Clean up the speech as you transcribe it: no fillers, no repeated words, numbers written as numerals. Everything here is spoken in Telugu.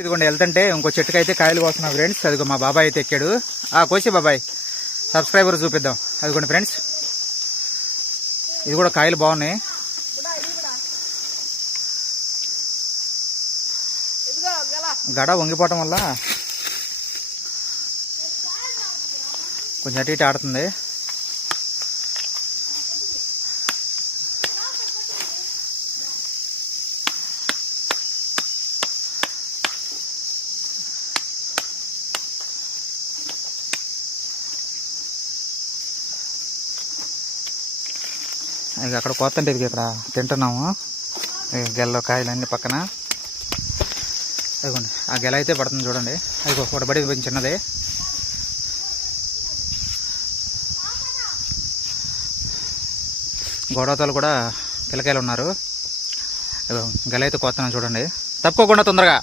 ఇదిగోండి వెళ్తుంటే ఇంకో చెట్టుకి అయితే కాయలు కోస్తున్నాం ఫ్రెండ్స్. అదిగో మా బాబాయ్ అయితే ఎక్కాడు. కోసి బాబాయ్ సబ్స్క్రైబర్ చూపిద్దాం. అదిగోండి ఫ్రెండ్స్, ఇది కూడా కాయలు బాగున్నాయి. గడ వంగిపోవటం వల్ల కొంచెం అటు ఇటు ఆడుతుంది. ఇక అక్కడ కొత్త ఇది ఇక్కడ తింటున్నాము. గెల్లో కాయలు అన్ని పక్కన. అదిగోండి ఆ గెల అయితే పడుతుంది చూడండి. అది ఒకటి పడి చిన్నదే. గోడవతలు కూడా పిల్లకాయలు ఉన్నారు. గెల అయితే కొత్తనా చూడండి. తప్పుకోకుండా తొందరగా